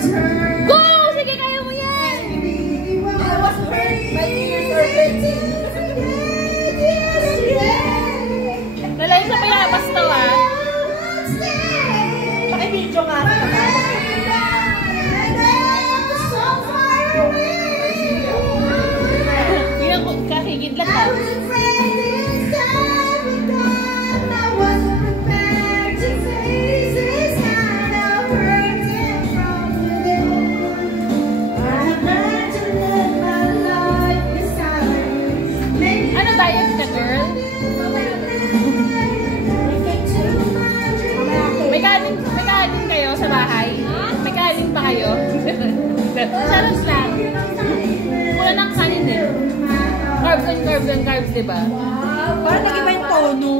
Go! Sige, kaya mo yan! I was hurt. My ears are hurting. Nalayin sa palabas to, ah. Paki-video nga. Yung kakigid lang, ah. Ano ba yun ka, girl? May kanin kayo sa bahay? May kanin pa kayo? Sarap lang. Wala ng kanin eh. Carbs, diba? Parang nag-iba yung tono.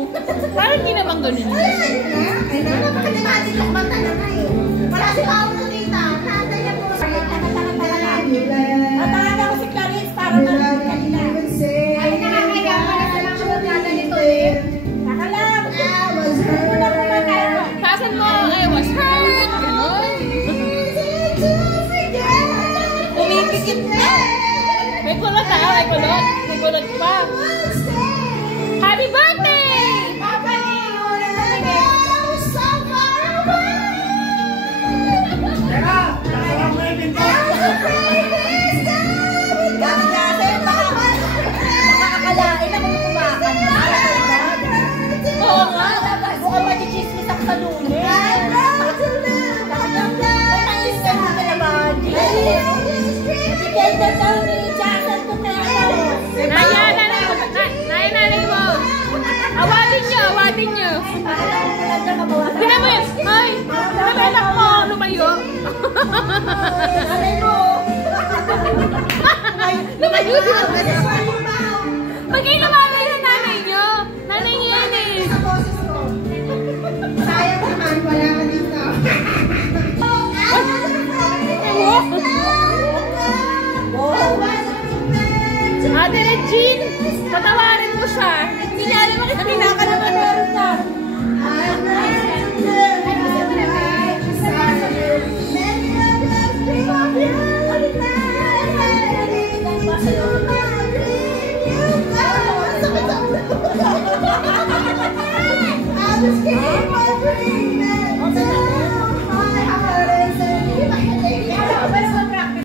Parang hindi naman ganun yun. Napaka-dramatic lang bang talaga eh. Wala si Paolo dito. Tanda niya po. Tatanga ako si Clarice para malaman kanina. Ay, nakakaya pala sa lang siya nada nito eh. Nakalam. Muna ko man tayo. Tasan mo, I was hurt. Ganon. Umipikit na. May kulot ah, may kulot. May kulot pa. Happy birthday! Papa Leo, so far away. Teka! Nasarap mo yung pinto! Makakalain ako kumakan na. Oo nga. Mukhang machichismis ako sa lunes. Nanay mo. Awatin nyo. Tingnan mo yun. Ay, nabenak mo. Lumayo. Lumayo sila. Magkay lumabay na nanay nyo. Nanay nyo yan eh. Sayang naman, wala ka dito. Ate Regine, patawarin mo siya. Hindi niya alam ang Kanina ka naman meron na.